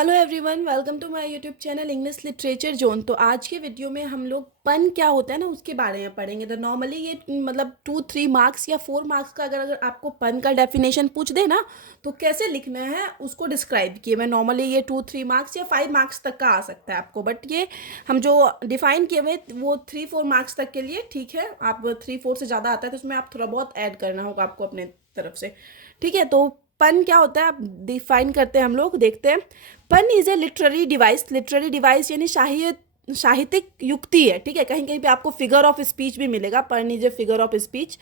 Hello everyone, welcome to my YouTube channel English literature zone. तो आज के video में हम लोग पन क्या होता है ना उसके बारे में पढ़ेंगे। तो नॉर्मली ये मतलब 2-3 मार्क्स या 4 मार्क्स का अगर आपको पन का डेफिनेशन पूछ दे ना तो कैसे लिखना है उसको डिस्क्राइब किए। मैं नॉर्मली ये 2-3 मार्क्स या 5 मार्क्स तक का आ सकता है आपको, बट ये हम जो डिफाइन किए हुए वो 3-4 मार्क्स तक के लिए ठीक है। आप 3-4 से ज़्यादा आता है तो उसमें आप थोड़ा बहुत ऐड करना होगा आपको अपने तरफ से। ठीक है, तो पन क्या होता है आप डिफाइन करते हैं, हम लोग देखते हैं। पन is a literary device. Literary device यानी साहित्यिक युक्ति है। ठीक है, कहीं कहीं पे आपको फिगर ऑफ स्पीच भी मिलेगा। पन is a figure of speech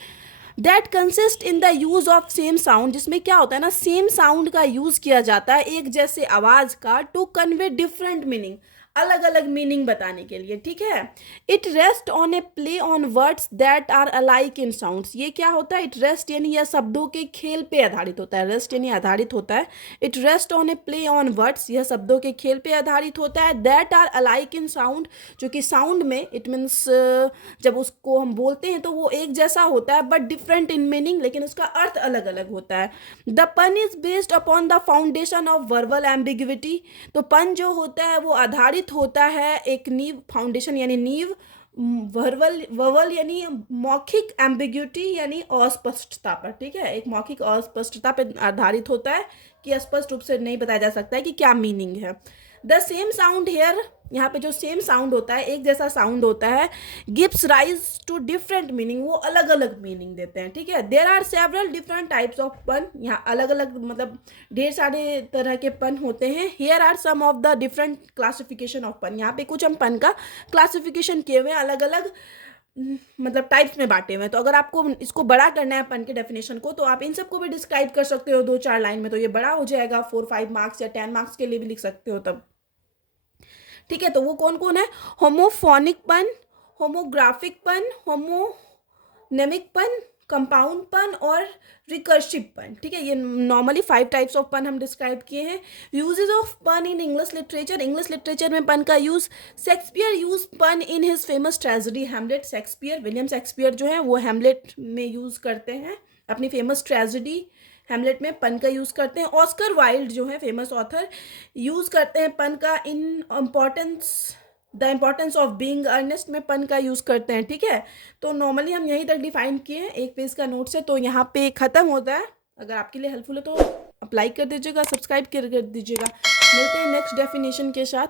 that consist in the use of same sound, जिसमें क्या होता है ना सेम साउंड का यूज किया जाता है एक जैसे आवाज का टू कन्वे डिफरेंट मीनिंग, अलग अलग मीनिंग बताने के लिए। ठीक है, it rest on a play on words that are alike in sounds. ये क्या होता है, इट रेस्ट यानी यह शब्दों के खेल पे आधारित होता है। रेस्ट यानी आधारित होता है। It rest on a play on words, यह शब्दों के खेल पे आधारित होता है। That are alike in sound, जो कि साउंड में इट मीन्स जब उसको हम बोलते हैं तो वो एक जैसा होता है बट डिफरेंट इन मीनिंग, लेकिन उसका अर्थ अलग अलग होता है। द पन is based upon the foundation of verbal ambiguity. तो पन जो होता है वो आधारित होता है एक नींव, फाउंडेशन यानी नींव, वर्बल वर्बल यानी मौखिक, एम्बिग्यूटी यानी अस्पष्टता पर। ठीक है, एक मौखिक अस्पष्टता पर आधारित होता है कि स्पष्ट रूप से नहीं बताया जा सकता है कि क्या मीनिंग है। द सेम साउंड हेयर, यहाँ पे जो सेम साउंड होता है एक जैसा साउंड होता है, gives rise to different meaning, वो अलग अलग मीनिंग देते हैं। ठीक है, there are several different types of pun, यहाँ अलग अलग मतलब ढेर सारे तरह के पन होते हैं। Here are some of the different classification of pun, यहाँ पे कुछ हम पन का क्लासिफिकेशन किए हुए हैं, अलग अलग मतलब टाइप्स में बांटे हुए हैं। तो अगर आपको इसको बड़ा करना है पन के डेफिनेशन को तो आप इन सबको भी डिस्क्राइब कर सकते हो 2-4 लाइन में, तो ये बड़ा हो जाएगा। 4-5 मार्क्स या 10 मार्क्स के लिए भी लिख सकते हो तब। ठीक है, तो वो कौन कौन है, होमोफोनिक पन, होमोग्राफिक पन, होमोनेमिक पन, कंपाउंड पन और रिकर्सिव पन। ठीक है, ये नॉर्मली 5 टाइप्स ऑफ पन हम डिस्क्राइब किए हैं। यूजेज ऑफ पन in English literature, English literature में पन का यूज। शेक्सपियर यूज पन in his famous tragedy Hamlet. Shakespeare, William Shakespeare जो है वो हैमलेट में यूज करते हैं, अपनी फेमस ट्रेजेडी हैमलेट में पन का यूज करते हैं। ऑस्कर वाइल्ड जो है फेमस ऑथर, यूज करते हैं पन का in importance, the importance of being earnest में पन का यूज करते हैं। ठीक है, तो नॉर्मली हम यहीं तक डिफाइन किए हैं, एक पेज का नोट्स है तो यहाँ पे खत्म होता है। अगर आपके लिए हेल्पफुल है तो अप्लाई कर दीजिएगा, सब्सक्राइब कर दीजिएगा। मिलते हैं नेक्स्ट डेफिनेशन के साथ।